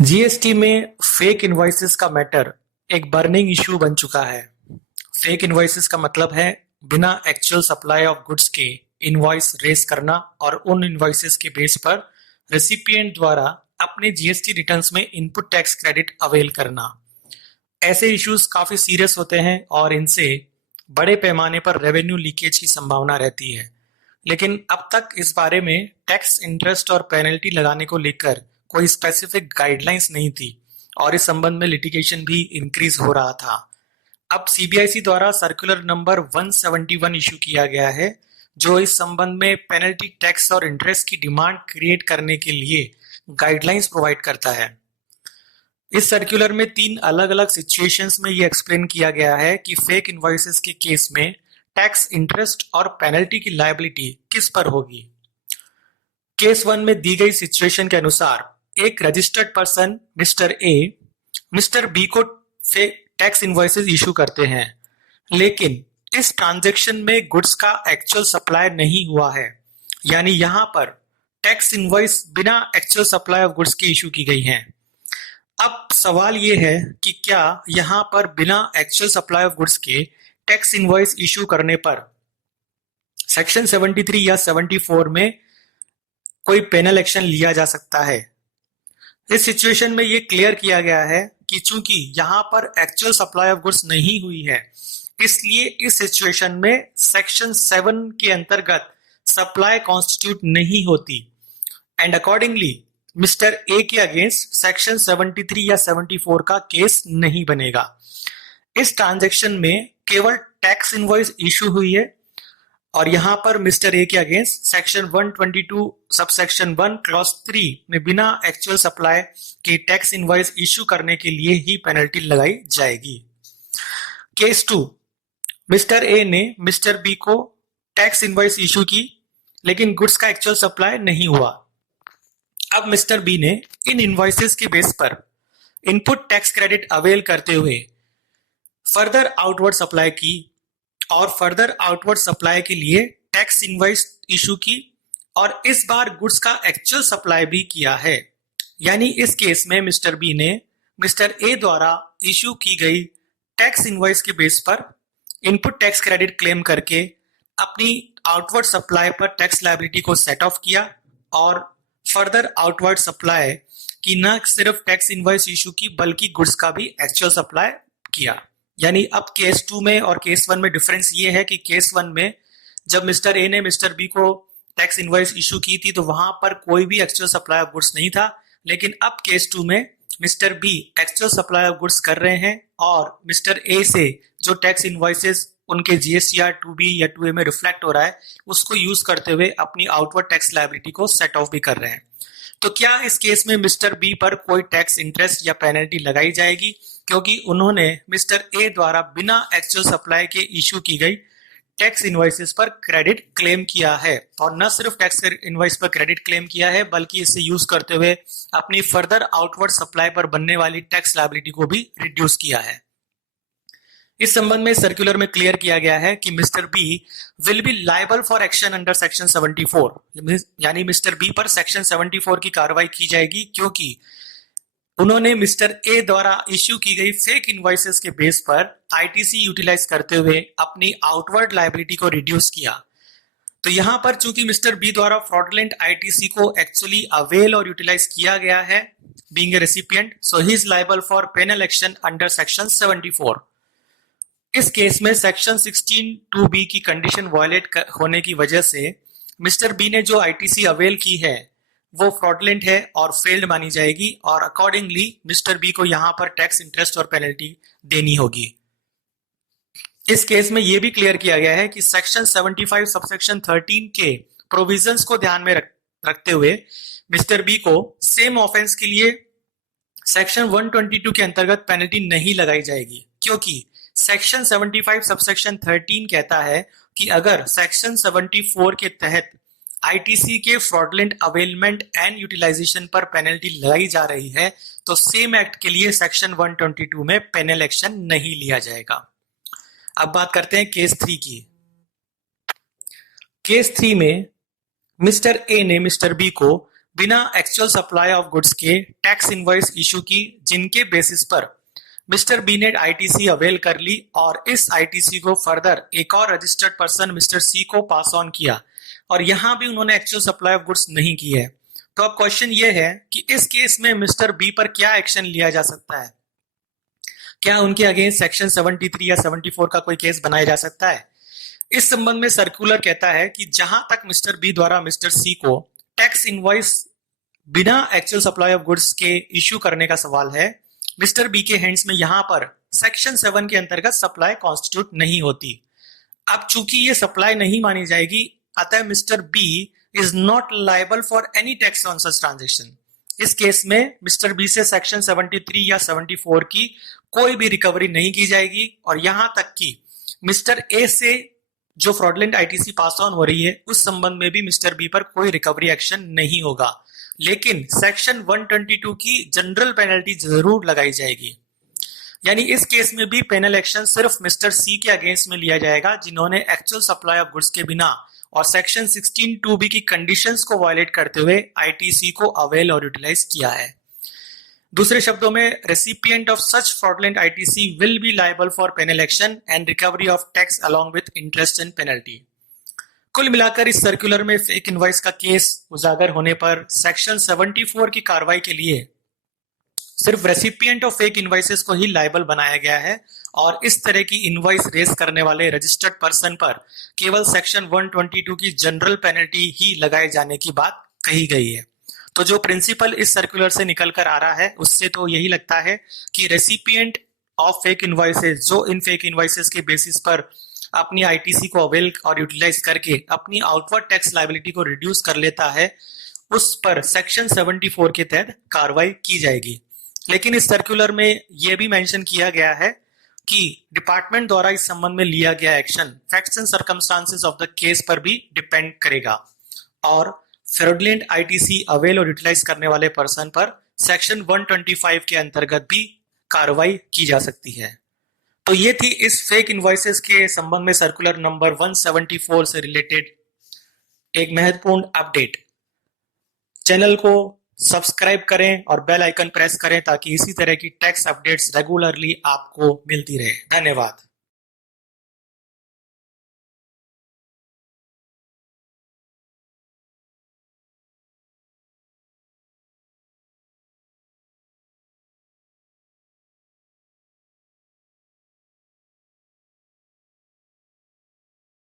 GST में fake invoices का matter एक बर्निंग इशू बन चुका है। फेक इनवॉइसेस का मतलब है बिना एक्चुअल सप्लाई ऑफ गुड्स के इनवॉइस रेस करना और उन इनवॉइसेस के बेस पर रेसिपिएंट द्वारा अपने जीएसटी रिटर्न्स में इनपुट टैक्स क्रेडिट अवेल करना। ऐसे इश्यूज काफी सीरियस होते हैं और इनसे बड़े पैमाने पर रेवेन्यू लीकेज की संभावना रहती है। लेकिन अब तक इस बारे में टैक्स इंटरेस्ट और पेनल्टी लगाने को लेकर कोई स्पेसिफिक गाइडलाइंस नहीं थी और इस संबंध में लिटिगेशन भी इंक्रीज हो रहा था। अब सीबीआईसी द्वारा सर्कुलर नंबर 171 इशू किया गया है, जो इस संबंध में पेनल्टी टैक्स और इंटरेस्ट की डिमांड क्रिएट करने के लिए गाइडलाइंस प्रोवाइड करता है। इस सर्कुलर में 3 अलग अलग सिचुएशंस में ये एक्सप्लेन किया गया है कि फेक इनवॉइसेस के केस में टैक्स, इंटरेस्ट और पेनल्टी की लायबिलिटी किस पर होगी। केस 1 में दी गई सिचुएशन के अनुसार एक registered person mister A mister B को टैक्स इनवॉइसेस इशू करते हैं, लेकिन इस ट्रांजैक्शन में गुड्स का एक्चुअल सप्लाई नहीं हुआ है, यानी यहां पर टैक्स इनवॉइस बिना एक्चुअल सप्लाई ऑफ गुड्स की इशू की गई हैं। अब सवाल ये है कि क्या यहां पर बिना एक्चुअल सप्लाई ऑफ गुड्स के टैक्स इनवॉइस इशू करने पर सेक्शन 73 या 74 में कोई पेनल एक्शन लिया जा सकता है। इस सिचुएशन में ये क्लियर किया गया है कि चूंकि यहां पर एक्चुअल सप्लाई ऑफ गुड्स नहीं हुई है, इसलिए इस सिचुएशन में सेक्शन 7 के अंतर्गत सप्लाई कॉन्स्टिट्यूट नहीं होती एंड अकॉर्डिंगली मिस्टर ए के अगेंस्ट सेक्शन 73 या 74 का केस नहीं बनेगा। इस ट्रांजैक्शन में केवल टैक्स इनवॉइस इशू हुई है और यहां पर मिस्टर ए के अगेंस्ट सेक्शन 122 सबसेक्शन 1 क्लॉज 3 में बिना एक्चुअल सप्लाई के टैक्स इनवॉइस इशू करने के लिए ही पेनल्टी लगाई जाएगी। केस 2, मिस्टर ए ने मिस्टर बी को टैक्स इनवॉइस इशू की, लेकिन गुड्स का एक्चुअल सप्लाई नहीं हुआ। अब मिस्टर बी ने इन इनवॉइसेस के बेस पर इनपुट टैक्स क्रेडिट अवेल करते हुए फर्दर आउटवर्ड सप्लाई की और फर्दर आउटवर्ड सप्लाई के लिए टैक्स इनवॉइस इशू की और इस बार गुड्स का एक्चुअल सप्लाई भी किया है। यानी इस केस में मिस्टर बी ने मिस्टर ए द्वारा इशू की गई टैक्स इनवॉइस के बेस पर इनपुट टैक्स क्रेडिट क्लेम करके अपनी आउटवर्ड सप्लाई पर टैक्स लायबिलिटी को सेट ऑफ किया और फर्दर आउटवर्ड सप्लाई की न सिर्फ टैक्स इनवॉइस इशू की बल्कि गुड्स का भी एक्चुअल सप्लाई किया। यानी अब केस 2 में और केस 1 में डिफरेंस ये है कि केस 1 में जब मिस्टर ए ने मिस्टर बी को टैक्स इनवॉइस इशू की थी तो वहां पर कोई भी एक्चुअल सप्लाई ऑफ गुड्स नहीं था, लेकिन अब केस 2 में mister B actual supply of goods कर रहे हैं और मिस्टर ए से जो टैक्स इनवॉइसेस उनके जीएसटीआर 2B या 2A में रिफ्लेक्ट हो रहा है उसको यूज करते हुए अपनी आउटवर्ड टैक्स लायबिलिटी को सेट ऑफ भी कर रहे हैं। तो क्या इस केस में मिस्टर बी पर कोई टैक्स इंटरेस्ट या पेनल्टी लगाई जाएगी, क्योंकि उन्होंने मिस्टर ए द्वारा बिना एक्चुअल सप्लाई के इशू की गई टैक्स इनवॉइसेस पर क्रेडिट क्लेम किया है और न सिर्फ टैक्स इनवॉइस पर क्रेडिट क्लेम किया है बल्कि इसे यूज करते हुए अपनी फर्दर आउटवर्ड सप्लाई पर बनने वाली टैक्स लायबिलिटी को भी रिड्यूस किया है। इस संबंध में सर्कुलर में क्लियर किया गया है कि mister B will be liable for action under section 74, यानी मिस्टर बी पर सेक्शन 74 की कार्रवाई की जाएगी क्योंकि उन्होंने मिस्टर ए द्वारा इश्यू की गई फेक इनवॉइसेस के बेस पर आईटीसी यूटिलाइज करते हुए अपनी आउटवर्ड लायबिलिटी को रिड्यूस किया। तो यहां पर चूंकि मिस्टर बी द्वारा फ्रॉडलेंट आईटीसी को एक्चुअली अवेल और यूटिलाइज किया गया है being a recipient, so he is liable for penal action under section 74। इस केस में सेक्शन 16(2)(b) की कंडीशन वायलेट होने की वजह से मिस्टर बी ने जो आईटीसी अवेल की है वो फ्रॉडलेंट है और फेल्ड मानी जाएगी और अकॉर्डिंगली मिस्टर बी को यहां पर टैक्स इंटरेस्ट और पेनल्टी देनी होगी। इस केस में यह भी क्लियर किया गया है कि सेक्शन 75 सबसेक्शन 13 के प्रोविजंस को ध्यान में रखते हुए मिस्टर बी को सेम ऑफेंस के लिए सेक्शन 122 के अंतर्गत पेनल्टी नहीं लगाई जाएगी, क्योंकि सेक्शन 75 सबसेक्शन 13 कहता है कि अगर सेक्शन 74 के तहत आईटीसी के फ्रॉडलेंट अवेलमेंट एंड यूटिलाइजेशन पर पेनल्टी लगाई जा रही है तो सेम एक्ट के लिए सेक्शन 122 में पेनल एक्शन नहीं लिया जाएगा। अब बात करते हैं केस 3 की। केस 3 में मिस्टर ए ने मिस्टर बी को बिना एक्चुअल सप्लाई ऑफ गुड्स के टैक्स इनवॉइस इशू की, जिनके बेसिस पर मिस्टर बी ने आईटीसी अवेल कर ली और इस आईटीसी को फर्दर एक और रजिस्टर्ड पर्सन मिस्टर सी को पास ऑन किया और यहां भी उन्होंने एक्चुअल सप्लाई ऑफ गुड्स नहीं की है। तो अब क्वेश्चन ये है कि इस केस में मिस्टर बी पर क्या एक्शन लिया जा सकता है? क्या उनके अगेंस्ट सेक्शन 73 या 74 का कोई केस बनाया जा सकता है? इस संबंध में सर्कुलर कहता है कि जहां तक मिस्टर बी द्वारा मिस्टर सी को टैक्स इनवॉइस बिना एक्चुअल सप्लाई ऑफ गुड्स के इश्यू करने का सवाल है, मिस्टर बी के हैंड्स में यहां पर सेक्शन 7 के अंतर्गत सप्लाई कॉन्स्टिट्यूट नहीं होती। अब चूंकि ये सप्लाई नहीं मानी जाएगी, अतः mister B is not liable for any tax on such transaction. इस केस में मिस्टर बी से सेक्शन 73 या 74 की कोई भी रिकवरी नहीं की जाएगी और यहां तक कि मिस्टर ए से जो फ्रॉडलेंट आईटीसी पास ऑन हो रही है उस संबंध में भी मिस्टर बी पर कोई रिकवरी एक्शन नहीं होगा, लेकिन सेक्शन 122 की जनरल पेनल्टी जरूर लगाई जाएगी। यानी इस केस में भी पेनल एक्शन सिर्फ मिस्टर सी के अगेंस्ट में लिया जाएगा जिन्होंने एक्चुअल सप्लाई ऑफ गुड्स के बिना और सेक्शन 16(2)(b) की कंडीशंस को वायलेट करते हुए आईटीसी को अवेल और यूटिलाइज किया है। दूसरे शब्दों में, recipient of such fraudulent ITC will be liable for penal action and recovery of tax along with interest and penalty. कुल मिलाकर इस सर्कुलर में फेक इनवॉइस का केस उजागर होने पर सेक्शन 74 की कार्रवाई के लिए सिर्फ रेसिपिएंट ऑफ फेक इनवॉइसेस को ही लायबल बनाया गया है और इस तरह की इनवॉइस रेस करने वाले रजिस्टर्ड पर्सन पर केवल सेक्शन 122 की जनरल पेनल्टी ही लगाए जाने की बात कही गई है। तो जो प्रिंसिपल इस सर्कुलर से निकल कर आ रहा है उससे तो यही लगता है कि रेसिपिएंट ऑफ फेक इनवॉइसेस जो इन फेक इनवॉइसेस के बेसिस पर अपनी आईटीसी को अवेल और यूटिलाइज करके अपनी आउटवर्ड टैक्स लायबिलिटी को रिड्यूस कर लेता है, उस पर सेक्शन 74 के तहत कार्रवाई की जाएगी। लेकिन इस सर्कुलर में यह भी मेंशन किया गया है कि डिपार्टमेंट द्वारा इस संबंध में लिया गया action facts and circumstances of the case पर भी डिपेंड करेगा और फ्रॉडलेंट आईटीसी अवेल और यूटिलाइज करने वाले पर्सन पर सेक्शन 125 के अंतर्गत भी कार्रवाई की जा सकती है। तो ये थी इस फेक इनवॉइसेस के संबंध में सर्कुलर नंबर 174 से रिलेटेड एक महत्वपूर्ण अपडेट। चैनल को सब्सक्राइब करें और बेल आइकन प्रेस करें ताकि इसी तरह की टैक्स अपडेट्स रेगुलरली आपको मिलती रहे। धन्यवाद।